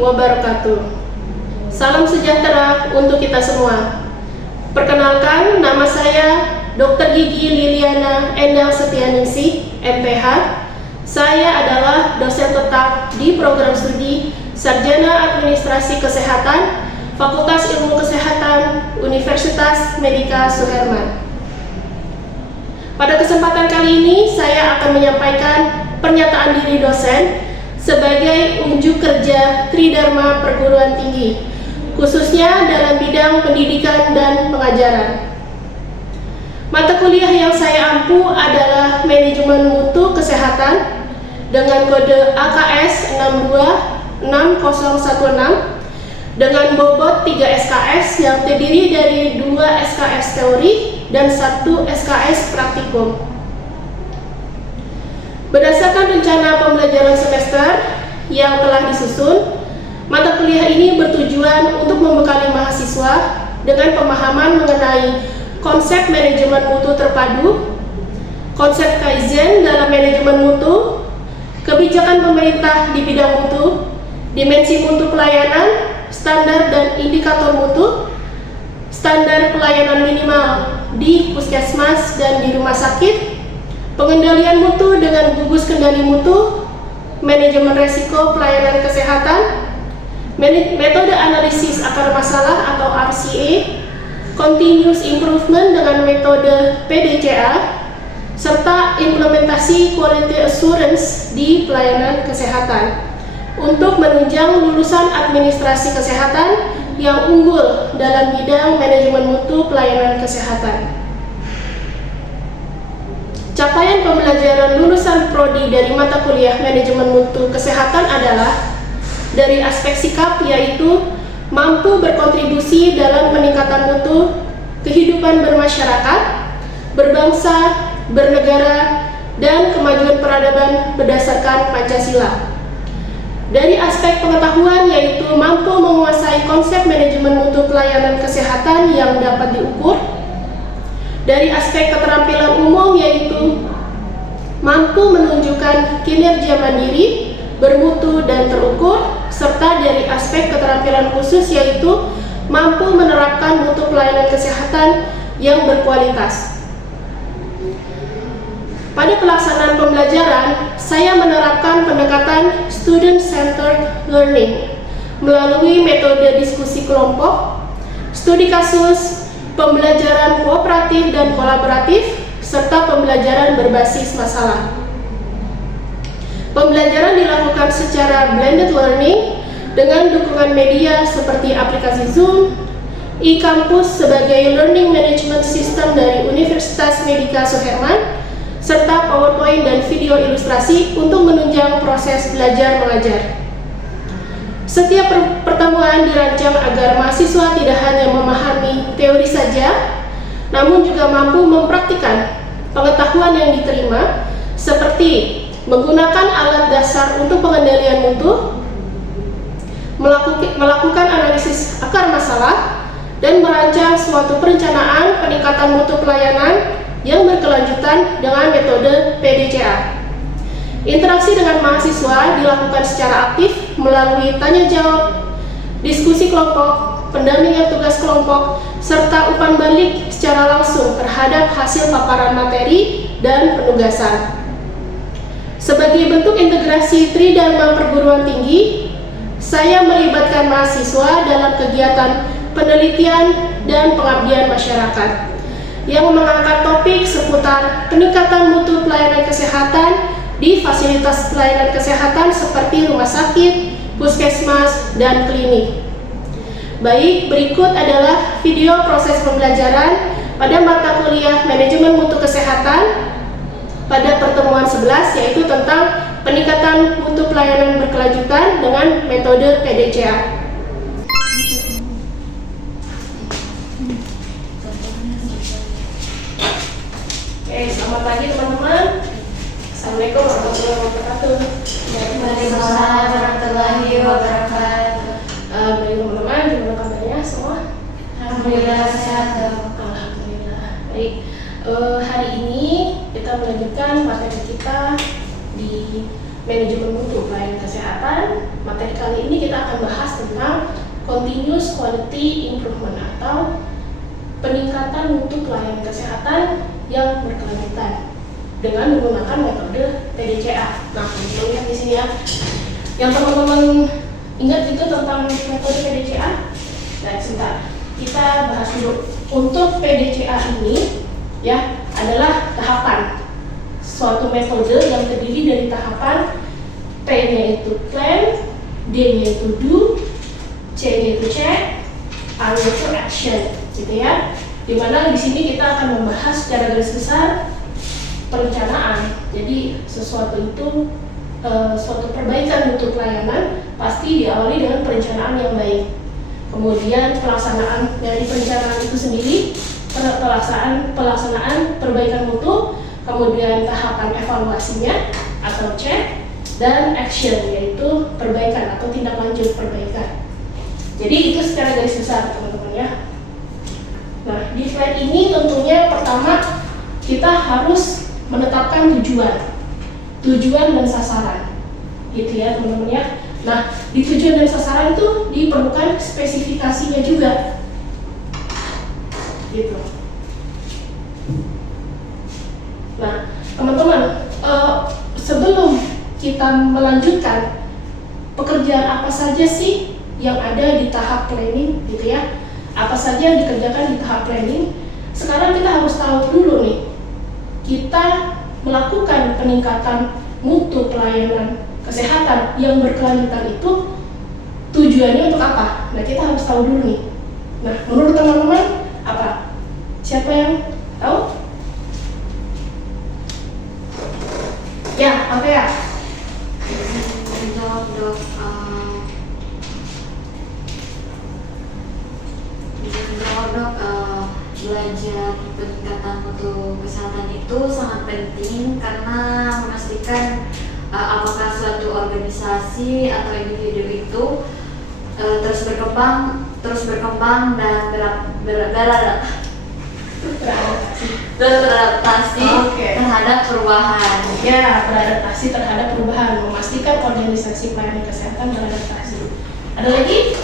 wabarakatuh. Salam sejahtera untuk kita semua. Perkenalkan, nama saya Dr. Gigi Liliana Endang Setianingsih, MPH. Saya adalah dosen tetap di program studi Sarjana Administrasi Kesehatan, Fakultas Ilmu Kesehatan, Universitas Medika Suherman. Pada kesempatan kali ini, saya akan menyampaikan pernyataan diri dosen sebagai unjuk kerja Tridharma Perguruan Tinggi, khususnya dalam bidang pendidikan dan pengajaran. Mata kuliah yang saya ampu adalah Manajemen Mutu Kesehatan dengan kode AKS 626016 dengan bobot 3 SKS yang terdiri dari 2 SKS teori dan 1 SKS praktikum. Berdasarkan rencana pembelajaran semester yang telah disusun, mata kuliah ini bertujuan untuk membekali mahasiswa dengan pemahaman mengenai konsep manajemen mutu terpadu, konsep Kaizen dalam manajemen mutu, kebijakan pemerintah di bidang mutu, dimensi mutu pelayanan, standar dan indikator mutu, standar pelayanan minimal di puskesmas dan di rumah sakit, pengendalian mutu dengan gugus kendali mutu, manajemen resiko pelayanan kesehatan, metode analisis akar masalah atau RCA, continuous improvement dengan metode PDCA, serta implementasi quality assurance di pelayanan kesehatan untuk menunjang lulusan administrasi kesehatan yang unggul dalam bidang manajemen mutu pelayanan kesehatan. Capaian pembelajaran lulusan prodi dari mata kuliah manajemen mutu kesehatan adalah dari aspek sikap, yaitu mampu berkontribusi dalam peningkatan mutu kehidupan bermasyarakat, berbangsa, bernegara, dan kemajuan peradaban berdasarkan Pancasila. Dari aspek pengetahuan, yaitu mampu menguasai konsep manajemen mutu pelayanan kesehatan yang dapat diukur. Dari aspek keterampilan umum, yaitu mampu menunjukkan kinerja mandiri, bermutu dan terukur, serta dari aspek keterampilan khusus, yaitu mampu menerapkan mutu pelayanan kesehatan yang berkualitas. Pada pelaksanaan pembelajaran, saya menerapkan pendekatan student-centered learning melalui metode diskusi kelompok, studi kasus, pembelajaran kooperatif dan kolaboratif, serta pembelajaran berbasis masalah. Pembelajaran dilakukan secara blended learning dengan dukungan media seperti aplikasi Zoom, e-kampus sebagai learning management system dari Universitas Medika Suherman, serta PowerPoint dan video ilustrasi untuk menunjang proses belajar mengajar. Setiap pertemuan dirancang agar mahasiswa tidak hanya memahami teori saja, namun juga mampu mempraktikkan pengetahuan yang diterima, seperti menggunakan alat dasar untuk pengendalian mutu, melakukan analisis akar masalah, dan merancang suatu perencanaan peningkatan mutu pelayanan yang berkelanjutan dengan metode PDCA. Interaksi dengan mahasiswa dilakukan secara aktif melalui tanya jawab, diskusi kelompok, pendampingan tugas kelompok, serta umpan balik secara langsung terhadap hasil paparan materi dan penugasan. Sebagai bentuk integrasi Tridharma Perguruan Tinggi, saya melibatkan mahasiswa dalam kegiatan penelitian dan pengabdian masyarakat yang mengangkat topik seputar peningkatan mutu pelayanan kesehatan di fasilitas pelayanan kesehatan seperti rumah sakit, puskesmas, dan klinik. Baik, berikut adalah video proses pembelajaran pada mata kuliah Manajemen Mutu Kesehatan pada pertemuan 11, yaitu tentang peningkatan mutu pelayanan berkelanjutan dengan metode PDCA. Oke, selamat pagi teman-teman. Assalamualaikum warahmatullahi wabarakatuh. Waalaikumsalam warahmatullahi wabarakatuh. Baik teman-teman, gimana kabarnya semua? Alhamdulillah sehat. Alhamdulillah. Baik, hari ini kita melanjutkan materi kita di manajemen mutu pelayanan kesehatan. kesehatan. Materi kali ini kita akan bahas tentang continuous quality improvement atau peningkatan mutu pelayanan kesehatan yang berkelanjutan dengan menggunakan metode PDCA. Nah, teman-teman lihat di sini ya. Yang teman-teman ingat itu tentang metode PDCA? Nah, sebentar. Kita bahas dulu. Untuk PDCA ini ya adalah tahapan. Suatu metode yang terdiri dari tahapan P-nya itu plan, D-nya itu do, C-nya itu check, A-nya itu action, gitu ya. Dimana di sini kita akan membahas secara garis besar perencanaan. Jadi sesuatu itu suatu perbaikan mutu pelayanan pasti diawali dengan perencanaan yang baik. Kemudian pelaksanaan dari perencanaan itu sendiri, pelaksanaan perbaikan mutu, kemudian tahapan evaluasinya atau check, dan action yaitu perbaikan atau tindak lanjut perbaikan. Jadi itu secara garis besar teman-teman ya. Nah, di slide ini tentunya pertama kita harus menetapkan tujuan dan sasaran, gitu ya teman-teman ya. Nah, di tujuan dan sasaran itu diperlukan spesifikasinya juga, gitu. Nah, teman-teman, sebelum kita melanjutkan pekerjaan apa saja sih yang ada di tahap planning, gitu ya? Apa saja yang dikerjakan di tahap planning? Sekarang kita harus tahu dulu nih, kita melakukan peningkatan mutu pelayanan kesehatan yang berkelanjutan itu tujuannya untuk apa? Nah, kita harus tahu dulu nih. Nah, menurut teman-teman apa? Siapa yang tahu? Ya, apa ya? Belajar peningkatan mutu kesehatan itu sangat penting karena memastikan apakah suatu organisasi atau individu itu terus berkembang dan beradaptasi terhadap perubahan. Ya, beradaptasi terhadap perubahan, memastikan organisasi pelayanan kesehatan beradaptasi. Ada lagi?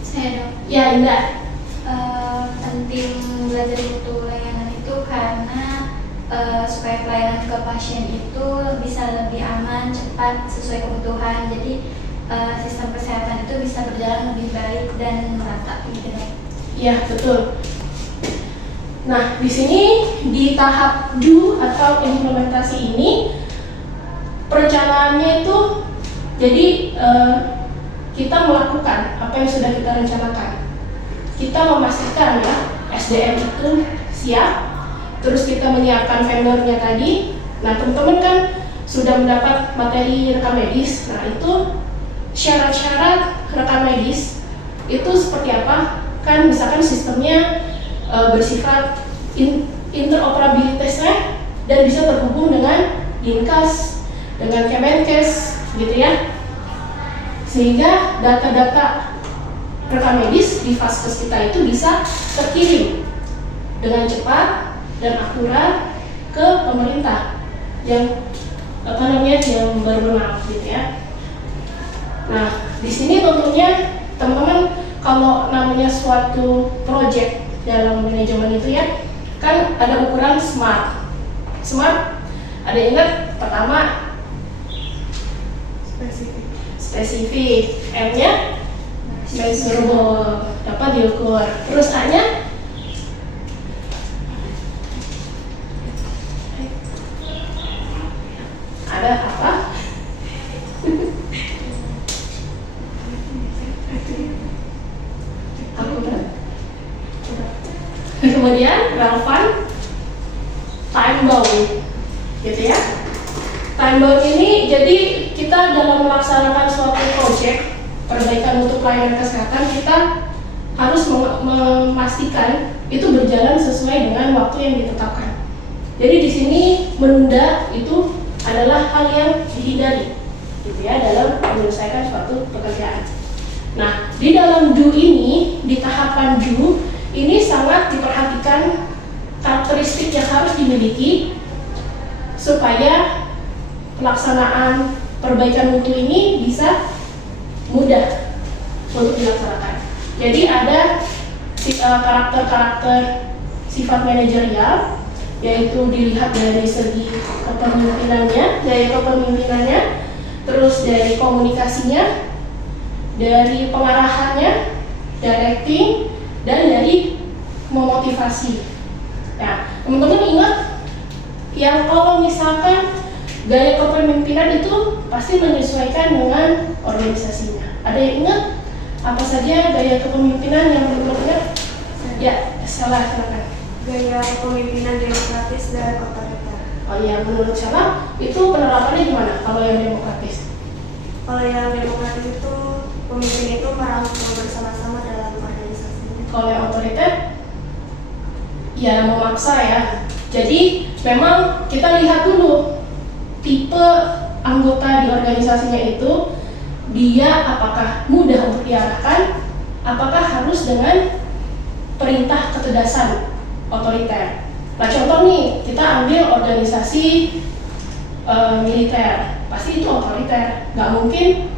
Saya dong. Ya, Indah. Penting belajar mutu layanan itu karena supaya pelayanan ke pasien itu bisa lebih aman, cepat, sesuai kebutuhan. Jadi sistem kesehatan itu bisa berjalan lebih baik dan merata gitu. Ya, betul. Nah, di sini di tahap do atau implementasi ini perencanaannya itu jadi kita melakukan apa yang sudah kita rencanakan. Kita memastikan ya SDM itu siap, terus kita menyiapkan vendornya tadi. Nah, teman-teman kan sudah mendapat materi rekam medis. Nah, itu syarat-syarat rekam medis itu seperti apa? Kan misalkan sistemnya bersifat interoperabilitasnya dan bisa terhubung dengan Dinkes, dengan Kemenkes, gitu ya. Sehingga data-data rekam medis di vaskes kita itu bisa terkirim dengan cepat dan akurat ke pemerintah yang yang berwenang, gitu ya. Nah, di sini tentunya teman-teman kalau namanya suatu project dalam manajemen itu ya kan ada ukuran SMART. SMART ada yang ingat? Pertama spesifik, M-nya measurable, dapat diukur. Terus A-nya ada apa? Akurat. Kemudian relevan, time bound, gitu ya. Time bound ini jadi kita dalam melaksanakan suatu project perbaikan untuk pelayanan kesehatan, kita harus memastikan itu berjalan sesuai dengan waktu yang ditetapkan. Jadi di sini menunda itu adalah hal yang dihindari, gitu ya, dalam menyelesaikan suatu pekerjaan. Nah, di dalam do ini, di tahapan do ini sangat diperhatikan karakteristik yang harus dimiliki supaya pelaksanaan perbaikan mutu ini bisa mudah untuk dilaksanakan. Jadi ada karakter-karakter sifat manajerial, yaitu dilihat dari segi kepemimpinannya, gaya kepemimpinannya, terus dari komunikasinya, dari pengarahannya, directing, dan dari memotivasi. Nah, teman-teman ingat yang kalau misalkan gaya kepemimpinan itu pasti menyesuaikan dengan organisasinya. Ada yang ingat apa saja gaya kepemimpinan yang teman-teman ingat? Ya, salah, silakan. Gaya kepemimpinan demokratis dan otoriter. Oh iya, menurut siapa? Itu penerapannya gimana kalau yang demokratis? Kalau yang demokratis itu pemimpin itu merangkul bersama-sama dalam organisasi. Kalau yang otoriter? Ya, memaksa ya. Jadi memang kita lihat dulu tipe anggota di organisasinya itu, dia apakah mudah untuk diarahkan, apakah harus dengan perintah ketegasan otoriter. Nah, contoh nih, kita ambil organisasi militer, pasti itu otoriter, nggak mungkin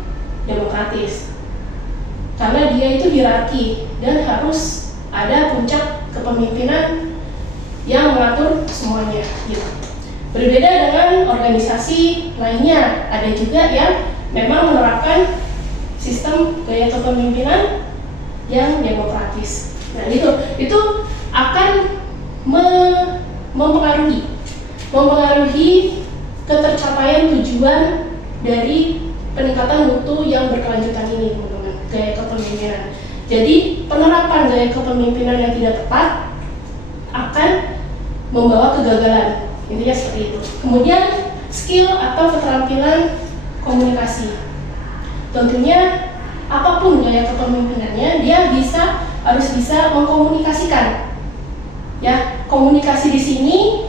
demokratis, karena dia itu hierarki dan harus ada puncak kepemimpinan yang mengatur semuanya gitu. Berbeda dengan organisasi lainnya, ada juga yang memang menerapkan sistem gaya kepemimpinan yang demokratis. Nah, itu akan mempengaruhi ketercapaian tujuan dari peningkatan mutu yang berkelanjutan ini, teman-teman, gaya kepemimpinan. Jadi penerapan gaya kepemimpinan yang tidak tepat akan membawa kegagalan, intinya seperti itu. Kemudian skill atau keterampilan komunikasi. Tentunya apapun gaya kepemimpinannya, dia harus bisa mengkomunikasikan. Ya, komunikasi di sini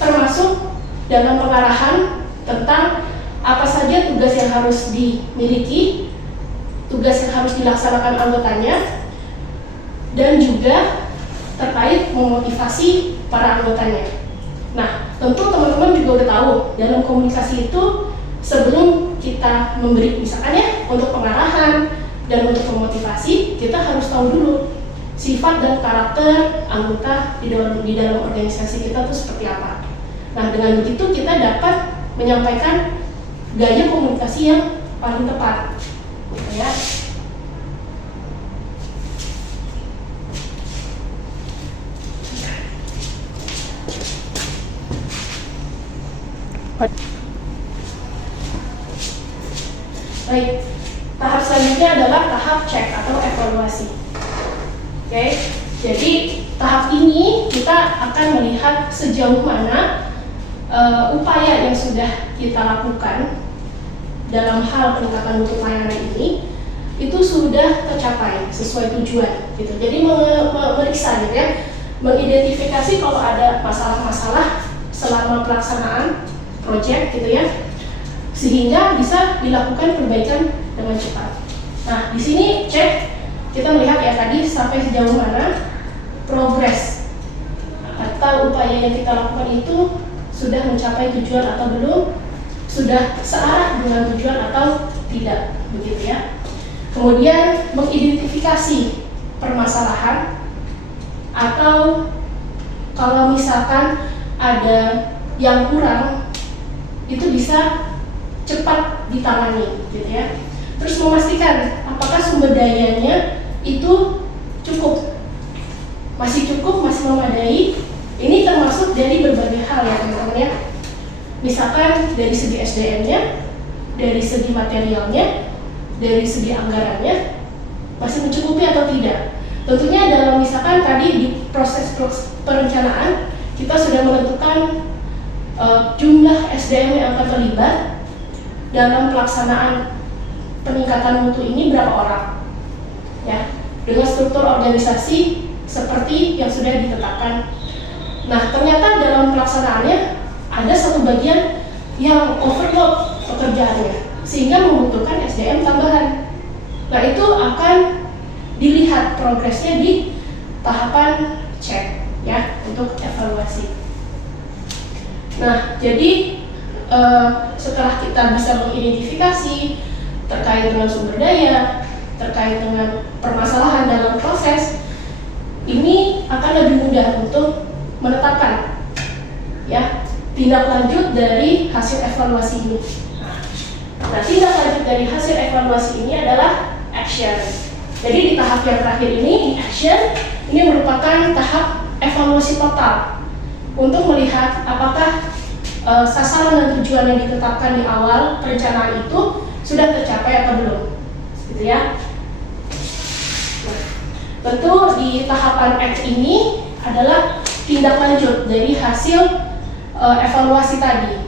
termasuk dalam pengarahan tentang apa saja tugas yang harus dimiliki, tugas yang harus dilaksanakan anggotanya, dan juga terkait memotivasi para anggotanya. Nah, tentu teman-teman juga udah tahu dalam komunikasi itu sebelum kita memberi, misalkan ya, untuk pengarahan dan untuk memotivasi, kita harus tahu dulu sifat dan karakter anggota di dalam organisasi kita itu seperti apa. Nah, dengan begitu kita dapat menyampaikan gaya komunikasi yang paling tepat, gitu ya. Baik, tahap selanjutnya adalah tahap cek atau evaluasi. Oke, jadi tahap ini kita akan melihat sejauh mana upaya yang sudah kita lakukan dalam hal peningkatan mutu pelayanan ini itu sudah tercapai sesuai tujuan, gitu. Jadi memeriksa, gitu ya, mengidentifikasi kalau ada masalah-masalah selama pelaksanaan proyek, gitu ya, sehingga bisa dilakukan perbaikan dengan cepat. Nah, di sini cek, kita melihat ya tadi sampai sejauh mana progres atau upaya yang kita lakukan itu sudah mencapai tujuan atau belum, sudah searah dengan tujuan atau tidak, begitu ya. Kemudian mengidentifikasi permasalahan, atau kalau misalkan ada yang kurang itu bisa cepat ditangani, gitu ya. Terus memastikan apakah sumber dayanya itu cukup, masih memadai. Ini termasuk dari berbagai hal ya, teman-teman ya. Misalkan dari segi SDM-nya, dari segi materialnya, dari segi anggarannya, masih mencukupi atau tidak. Tentunya dalam misalkan tadi di proses perencanaan kita sudah menentukan jumlah SDM yang akan terlibat dalam pelaksanaan peningkatan mutu ini berapa orang, ya, dengan struktur organisasi seperti yang sudah ditetapkan. Nah, ternyata dalam pelaksanaannya ada satu bagian yang overload pekerjaannya sehingga membutuhkan SDM tambahan. Nah, itu akan dilihat progresnya di tahapan cek, ya, untuk evaluasi. Nah, jadi setelah kita bisa mengidentifikasi terkait dengan sumber daya, terkait dengan permasalahan dalam proses, ini akan lebih mudah untuk menetapkan ya tindak lanjut dari hasil evaluasi ini. Nah, tindak lanjut dari hasil evaluasi ini adalah action. Jadi di tahap yang terakhir ini, action, ini merupakan tahap evaluasi total untuk melihat apakah sasaran dan tujuan yang ditetapkan di awal perencanaan itu sudah tercapai atau belum, gitu ya. Nah, tentu di tahapan act ini adalah tindak lanjut dari hasil evaluasi tadi.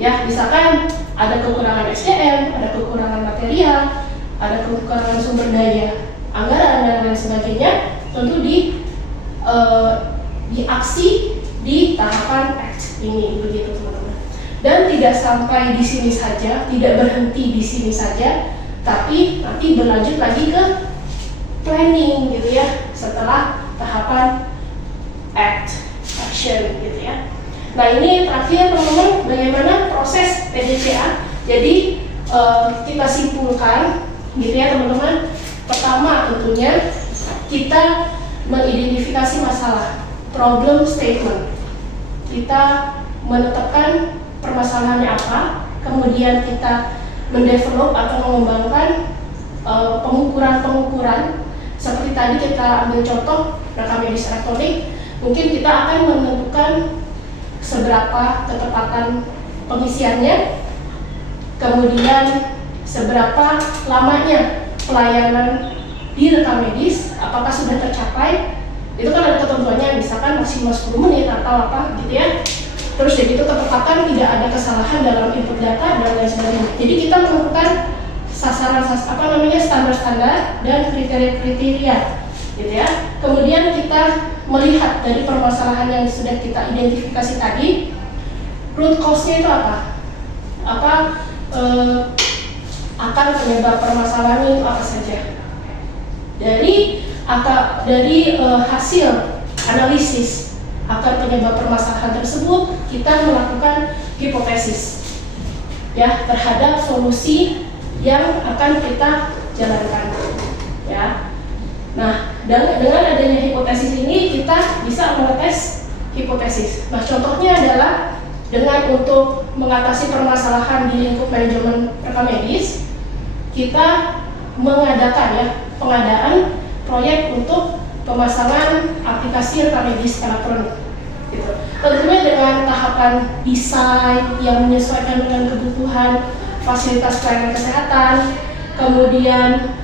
Ya, misalkan ada kekurangan SDM, ada kekurangan material, ada kekurangan sumber daya, anggaran dan lain sebagainya, tentu diaksi di tahapan act ini, begitu teman-teman. Dan tidak sampai di sini saja, tidak berhenti di sini saja, tapi nanti berlanjut lagi ke planning gitu ya, setelah tahapan act, action gitu ya. Nah, ini terakhir teman-teman, bagaimana proses PDCA. Jadi kita simpulkan gitu ya teman-teman. Pertama tentunya kita mengidentifikasi masalah, problem statement. Kita menetapkan permasalahannya apa, kemudian kita mendevelop atau mengembangkan pengukuran-pengukuran. Seperti tadi kita ambil contoh rekam medis elektronik, mungkin kita akan menentukan seberapa ketepatan pengisiannya, kemudian seberapa lamanya pelayanan di rekam medis, apakah sudah tercapai. Itu kan ada ketentuannya, misalkan maksimal 10 menit atau apa gitu ya. Terus jadi itu ketepatan, tidak ada kesalahan dalam input data dan lain sebagainya. Jadi kita menentukan standar-standar dan kriteria-kriteria gitu ya. Kemudian kita melihat dari permasalahan yang sudah kita identifikasi tadi, root cause-nya itu apa? Akar penyebab permasalahan itu apa saja? Dari hasil analisis akar penyebab permasalahan tersebut, kita melakukan hipotesis ya terhadap solusi yang akan kita jalankan ya. Nah, dengan adanya hipotesis ini kita bisa mengetes hipotesis. Nah, contohnya adalah dengan untuk mengatasi permasalahan di lingkup manajemen rekam medis, kita pengadaan proyek untuk pemasangan aplikasi rekam medis elektronik. Gitu. Tentunya dengan tahapan desain yang menyesuaikan dengan kebutuhan fasilitas pelayanan kesehatan, kemudian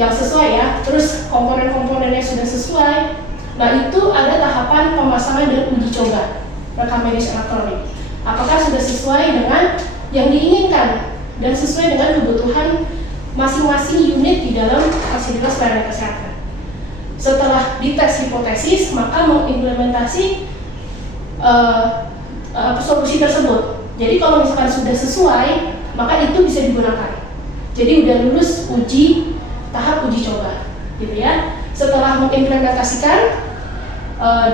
yang sesuai ya, terus komponen-komponennya sudah sesuai. Nah, itu ada tahapan pemasangan dan uji coba rekam medis elektronik. Apakah sudah sesuai dengan yang diinginkan dan sesuai dengan kebutuhan masing-masing unit di dalam fasilitas pelayanan kesehatan. Setelah dites hipotesis, maka mengimplementasi solusi tersebut. Jadi kalau misalkan sudah sesuai, maka itu bisa digunakan. Jadi udah lulus tahap uji coba, gitu ya. Setelah mengimplementasikan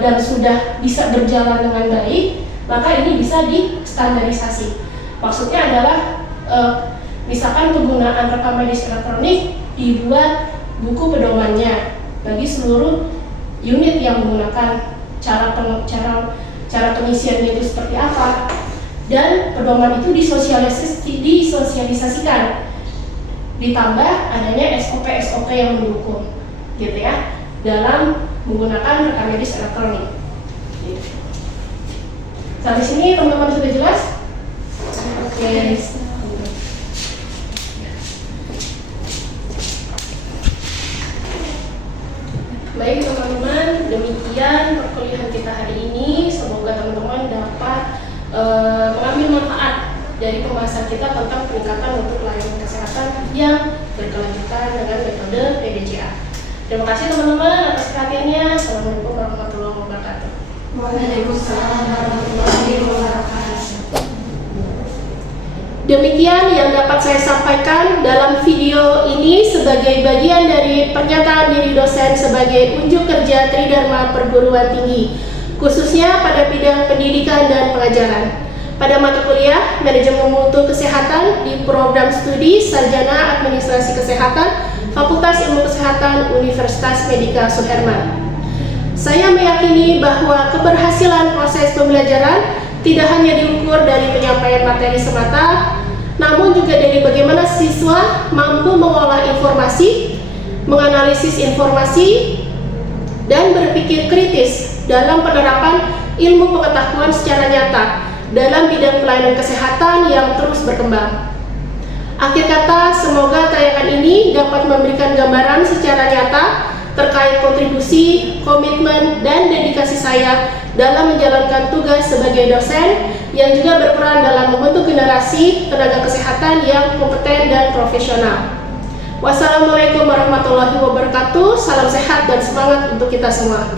dan sudah bisa berjalan dengan baik, maka ini bisa distandarisasi. Maksudnya adalah misalkan penggunaan rekam medis elektronik dibuat buku pedomannya bagi seluruh unit yang menggunakan cara pengisiannya itu seperti apa, dan pedoman itu disosialisasikan, ditambah adanya SOP yang mendukung gitu ya dalam menggunakan rekam medis elektronik gitu. Sampai sini teman-teman sudah jelas? Oke. Baik teman-teman, demikian perkuliahan kita hari ini. Semoga teman-teman dapat mengambil manfaat dari pembahasan kita tentang peningkatan mutu pelayanan kesehatan yang berkelanjutan dengan metode PDCA. Terima kasih teman-teman atas perhatiannya. Assalamualaikum warahmatullahi wabarakatuh. Waalaikumsalam warahmatullahi wabarakatuh. Demikian yang dapat saya sampaikan dalam video ini sebagai bagian dari pernyataan diri dosen sebagai unjuk kerja Tridharma Perguruan Tinggi, khususnya pada bidang pendidikan dan pengajaran. pada mata kuliah Manajemen Mutu Kesehatan di Program Studi Sarjana Administrasi Kesehatan Fakultas Ilmu Kesehatan Universitas Medika Suherman. Saya meyakini bahwa keberhasilan proses pembelajaran tidak hanya diukur dari penyampaian materi semata, namun juga dari bagaimana siswa mampu mengolah informasi, menganalisis informasi, dan berpikir kritis dalam penerapan ilmu pengetahuan secara nyata dalam bidang pelayanan kesehatan yang terus berkembang. Akhir kata, semoga tayangan ini dapat memberikan gambaran secara nyata terkait kontribusi, komitmen, dan dedikasi saya dalam menjalankan tugas sebagai dosen yang juga berperan dalam membentuk generasi tenaga kesehatan yang kompeten dan profesional. Wassalamualaikum warahmatullahi wabarakatuh. Salam sehat dan semangat untuk kita semua.